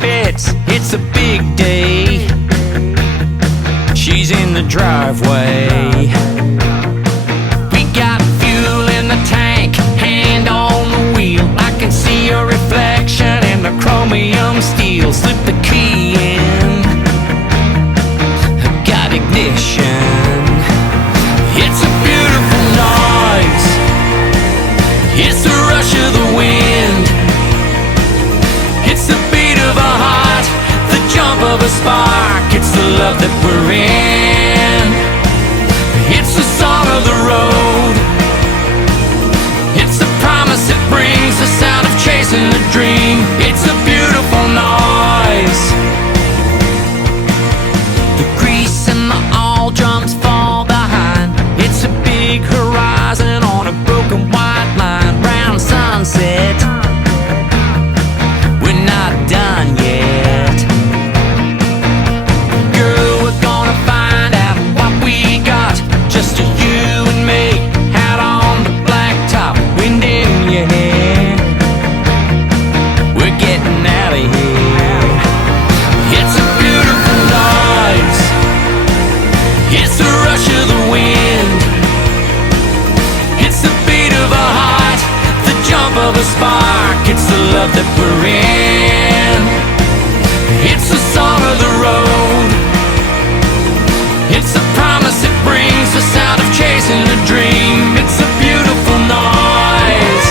bits. It's a big day. She's in the driveway. We got fuel in the tank, hand on the wheel. I can see your reflection in the chromium steel. Slip the key in, got ignition. It's a beautiful noise. It's the rush of the wind. It's the beat of a heart, the jump of a spark. It's the love that we're in. It's the song of the road. It's the promise it brings, the sound of chasing a dream. It's a beautiful noise. The grease and the all drums fall behind. It's a big horizon on a broken white line. Round sunset, we're not done yet. Girl, we're gonna find out what we got. Just you and me, out on the blacktop, wind in your hair. We're getting out of here. It's a beautiful noise. It's the rush of the wind. It's the beat of a heart, the jump of a spark. It's the love that we're in. It's the song of the road. It's the promise it brings, the sound of chasing a dream. It's a beautiful noise.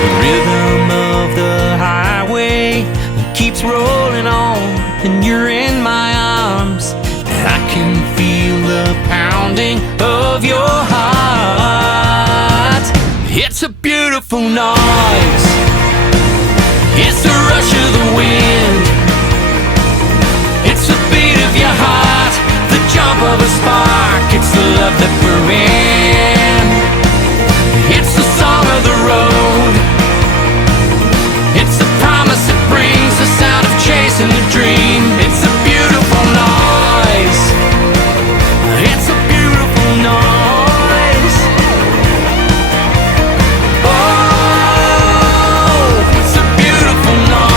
The rhythm of the highway keeps rolling on, and you're in my arms. I can feel the pounding of your heart. It's a beautiful noise. It's the rush of the wind. It's the beat of your heart, the jump of a spark. It's the love that we're in. It's the song of the road. It's the promise it brings, the sound of chasing a dream. It's a beautiful noise. It's a beautiful noise. Oh, it's a beautiful noise.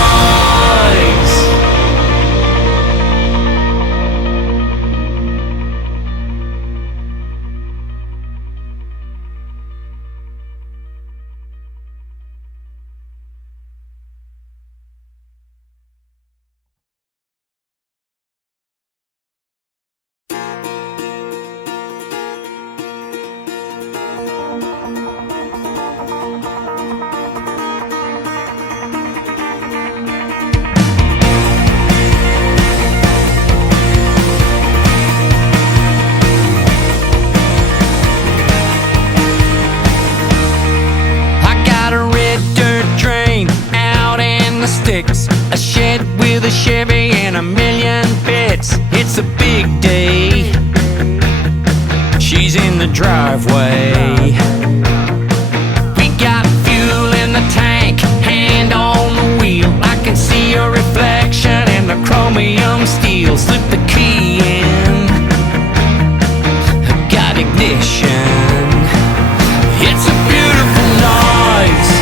A shed with a Chevy and a million bits. It's a big day. She's in the driveway. We got fuel in the tank, hand on the wheel. I can see your reflection in the chromium steel. Slip the key in, got ignition. It's a beautiful noise.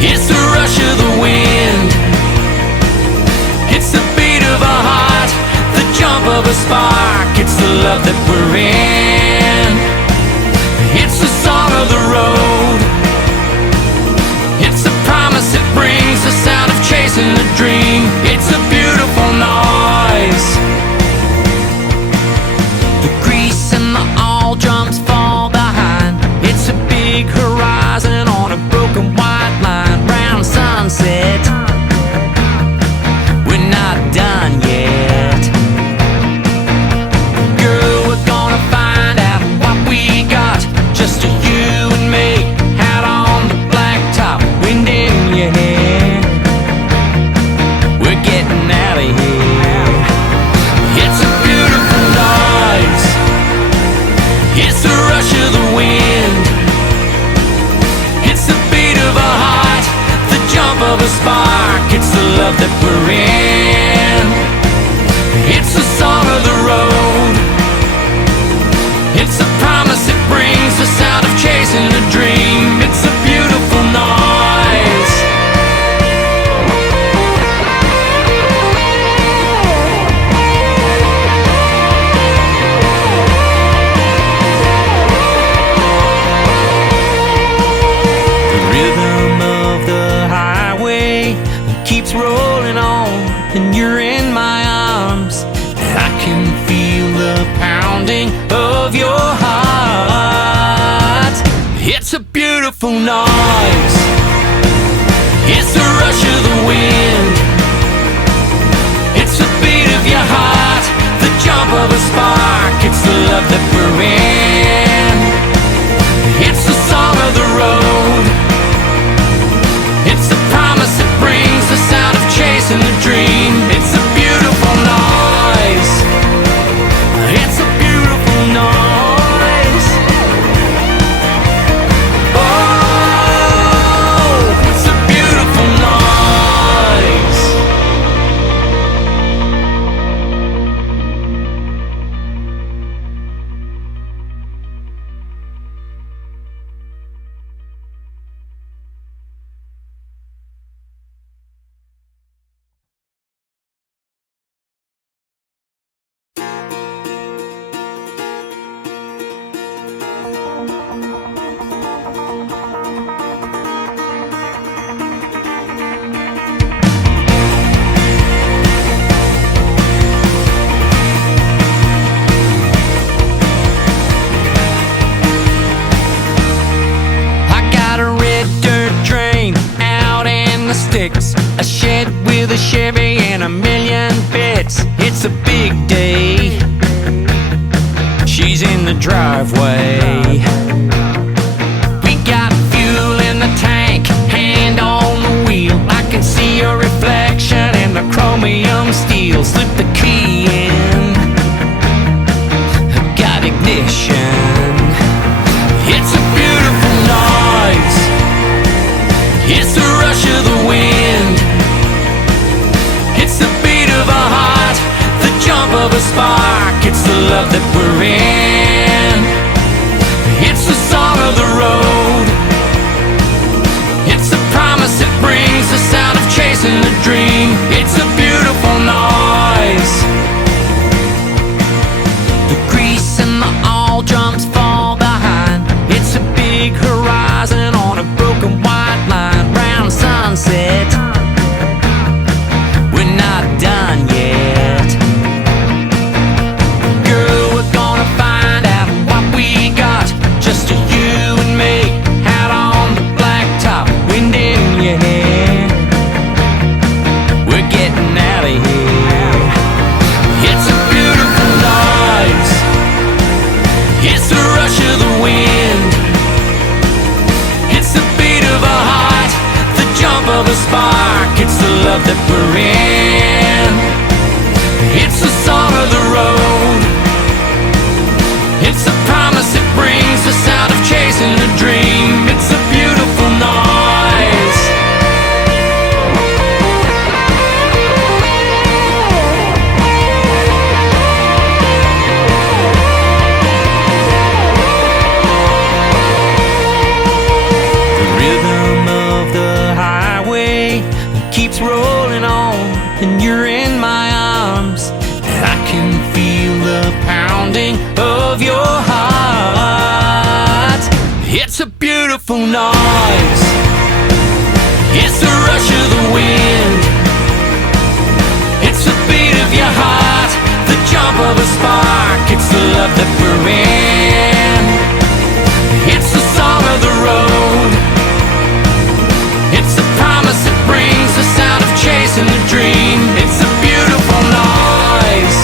It's the rush of the wind. It's the beat of a heart, the jump of a spark. It's the love that we're in. It's the song of the road. It's the promise it brings, the sound of chasing a dream. It's a beautiful noise. The grease and the all drums fall behind. It's a big horizon on a broken white line. Round sunset, we're not done yet. Girl, we're gonna find out what we got. Just you and me, of your heart. It's a beautiful noise. It's the rush of the wind. It's the beat of your heart, the jump of a spark. It's the love that we're in. It's the song of the road. It's the promise that brings the sound of chasing the dream. It's a beautiful noise. It's a beautiful noise. Oh, it's a beautiful noise. A shed with a Chevy and a million bits. It's a big day. She's in the driveway. We got fuel in the tank, hand on the wheel. I can see your reflection in the chromium steel. Slip the key in. Got ignition. It's a beautiful noise. It's the rush of the wind. It's the beat of a heart, the jump of a spark. It's the love that we're in. It's the song of the road. It's the promise that brings the sound of chasing the dream. It's a beautiful noise. The grease and the all drums fall behind. It's a big horizon on a broken white line. Round sunset, we're not done yet. Girl, we're gonna find out what we got. Just you and me, out on the blacktop, wind in your hair. We're getting out of here. It's a beautiful noise. It's the rush of the wind. It's the beat of a heart, the jump of a spark. It's the love that we're in. It's the song of the road. It's the promise that brings the sound of chasing a dream. It's a beautiful noise. The rhythm of the highway keeps rolling on, and you're in my arms. I can feel the pounding of your heart. It's a beautiful noise. It's the rush of the wind. It's the beat of your heart, the jump of a spark. It's the love that we're in. It's the song of the road. It's the promise that brings the sound of chasing the dream. It's a beautiful noise.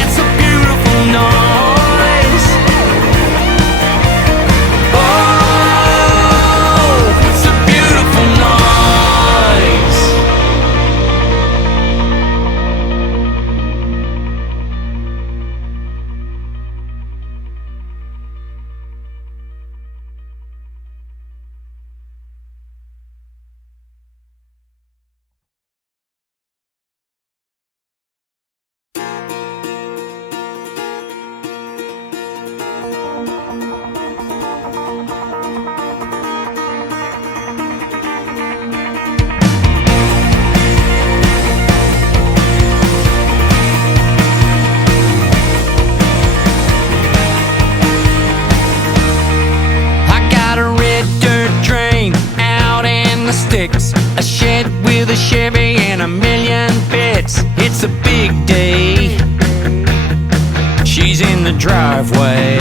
It's a beautiful noise. Oh, it's a beautiful noise. A shed with a Chevy and a million bits. It's a big day. She's in the the driveway.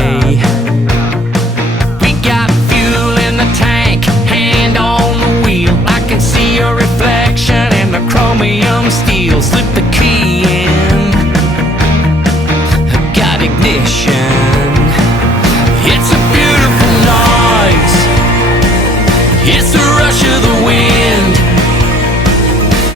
We got fuel in the tank, hand on the wheel. I can see your reflection in the chromium steel. Slip